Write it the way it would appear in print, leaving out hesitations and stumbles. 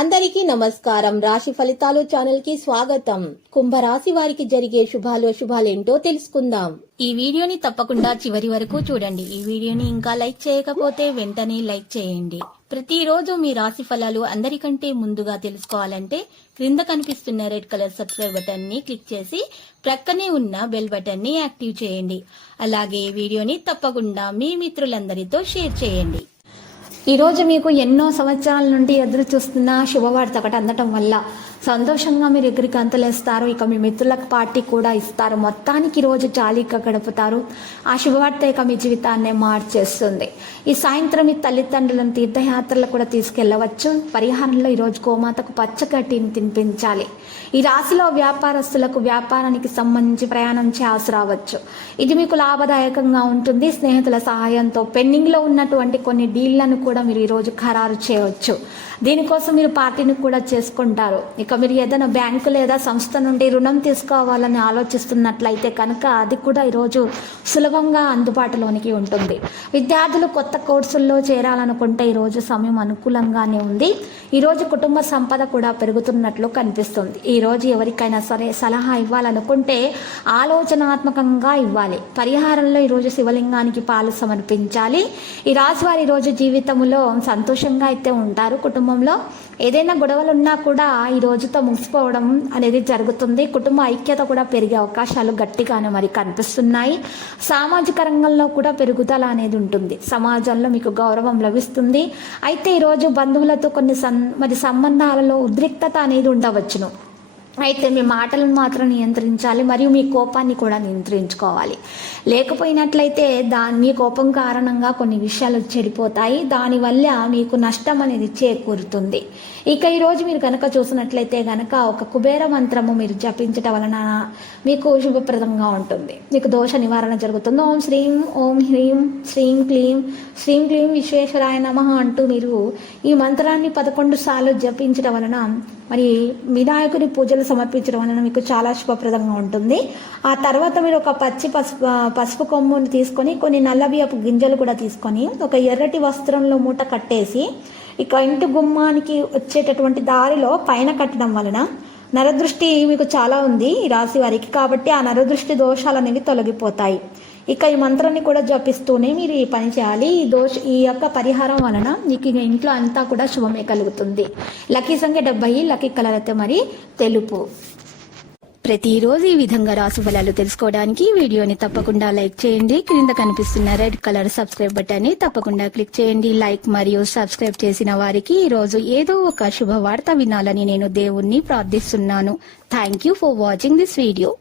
అందరికీ నమస్కారం. రాశి ఫలితాలు ఛానల్ కి స్వాగతం. కుంభరాశి వారికి జరిగే శుభాలేంటో తెలుసుకుందాం. ఈ వీడియోని తప్పకుండా చివరి వరకు చూడండి. ఈ వీడియోని ఇంకా లైక్ చేయకపోతే వెంటనే లైక్ చేయండి. ప్రతిరోజు మీ రాశి ఫలాలు అందరికంటే ముందుగా తెలుసుకోవాలంటే క్రింద కనిపిస్తున్న రెడ్ కలర్ సబ్స్క్రైబ్ బటన్ ని క్లిక్ చేసి ప్రక్కనే ఉన్న బెల్ బటన్ ని యాక్టివ్ చేయండి. అలాగే ఈ వీడియోని తప్పకుండా మీ మిత్రులందరితో షేర్ చేయండి. ఈ రోజు మీకు ఎన్నో సంవత్సరాల నుండి ఎదురు చూస్తున్న శుభవార్త ఒకటి అందటం వల్ల సంతోషంగా మీరు ఎగిరికి అంతలేస్తారు. ఇక మీ మిత్రులకు పార్టీ కూడా ఇస్తారు. మొత్తానికి రోజు జాలీగా గడుపుతారు. ఆ శుభవార్త ఇక మీ జీవితాన్ని మార్చేస్తుంది. ఈ సాయంత్రం మీ తల్లిదండ్రులను తీర్థయాత్రలు కూడా తీసుకెళ్లవచ్చు. పరిహారంలో ఈరోజు గోమాతకు పచ్చగడ్డిని తినిపించాలి. ఈ రాశిలో వ్యాపారస్తులకు వ్యాపారానికి సంబంధించి ప్రయాణం చేయాల్సి రావచ్చు. ఇది మీకు లాభదాయకంగా ఉంటుంది. స్నేహితుల సహాయంతో పెండింగ్ లో ఉన్నటువంటి కొన్ని డీళ్లను కూడా మీరు ఈరోజు ఖరారు చేయవచ్చు. దీనికోసం మీరు పార్టీని కూడా చేసుకుంటారు. ఇక మీరు ఏదైనా బ్యాంకు లేదా సంస్థ నుండి రుణం తీసుకోవాలని ఆలోచిస్తున్నట్లయితే కనుక అది కూడా ఈరోజు సులభంగా అందుబాటులోనికి ఉంటుంది. విద్యార్థులు కొత్త కోర్సుల్లో చేరాలనుకుంటే ఈరోజు సమయం అనుకూలంగానే ఉంది. ఈరోజు కుటుంబ సంపద కూడా పెరుగుతున్నట్లు కనిపిస్తుంది. ఈరోజు ఎవరికైనా సరే సలహా ఇవ్వాలనుకుంటే ఆలోచనాత్మకంగా ఇవ్వాలి. పరిహారంలో ఈరోజు శివలింగానికి పాలు సమర్పించాలి. ఈ రాశి వారి ఈరోజు జీవితంలో సంతోషంగా అయితే ఉంటారు. కుటుంబంలో ఏదైనా గొడవలు ఉన్నా కూడా ఈ రోజుతో ముగిసిపోవడం అనేది జరుగుతుంది. కుటుంబ ఐక్యత కూడా పెరిగే అవకాశాలు గట్టిగానే మరి కనిపిస్తున్నాయి. సామాజిక రంగంలో కూడా పెరుగుదల అనేది ఉంటుంది. సమాజంలో మీకు గౌరవం లభిస్తుంది. అయితే ఈరోజు బంధువులతో కొన్ని సంబంధాలలో ఉద్రిక్తత అనేది ఉండవచ్చును. అయితే మీ మాటలను మాత్రం నియంత్రించాలి. మరియు మీ కోపాన్ని కూడా నియంత్రించుకోవాలి. లేకపోయినట్లయితే మీ కోపం కారణంగా కొన్ని విషయాలు చెడిపోతాయి. దానివల్ల మీకు నష్టం అనేది చేకూరుతుంది. ఇక ఈరోజు మీరు కనుక చూసినట్లయితే కనుక ఒక కుబేర మంత్రము మీరు జపించటం వలన మీకు శుభప్రదంగా ఉంటుంది. మీకు దోష నివారణ జరుగుతుంది. ఓం శ్రీం ఓం హ్రీం శ్రీం క్లీం విశ్వేశ్వరాయ నమః అంటూ మీరు ఈ మంత్రాన్ని 11 సార్లు జపించడం వలన మరి వినాయకుడి పూజలు సమర్పించడం వలన మీకు చాలా శుభప్రదంగా ఉంటుంది. ఆ తర్వాత మీరు ఒక పసుపు కొమ్ముని తీసుకొని కొన్ని నల్ల బియ్యపు గింజలు కూడా తీసుకొని ఒక ఎర్రటి వస్త్రంలో మూట కట్టేసి ఇక ఇంటి గుమ్మానికి వచ్చేటటువంటి దారిలో పైన కట్టడం వలన నరదృష్టి మీకు చాలా ఉంది ఈ రాశి వారికి. కాబట్టి ఆ నరదృష్టి దోషాలు అనేవి తొలగిపోతాయి. ఇక ఈ మంత్రాన్ని కూడా జపిస్తూనే మీరు ఈ పని చేయాలి. ఈ యొక్క పరిహారం వలన మీకు ఇంట్లో అంతా కూడా శుభమే కలుగుతుంది. లక్కీ సంఖ్య 70, లక్కీ కలర్ అయితే మరి తెలుపు. ప్రతిరోజు ఈ విధంగా రాశి ఫలాలు తెలుసుకోవడానికి వీడియోని తప్పకుండా లైక్ చేయండి. క్రింద కనిపిస్తున్న రెడ్ కలర్ సబ్స్క్రైబ్ బటన్ ని తప్పకుండా క్లిక్ చేయండి. లైక్ మరియు సబ్స్క్రైబ్ చేసిన వారికి ఈ రోజు ఏదో ఒక శుభవార్త వినాలని నేను దేవుణ్ణి ప్రార్థిస్తున్నాను. Thank you for watching this video.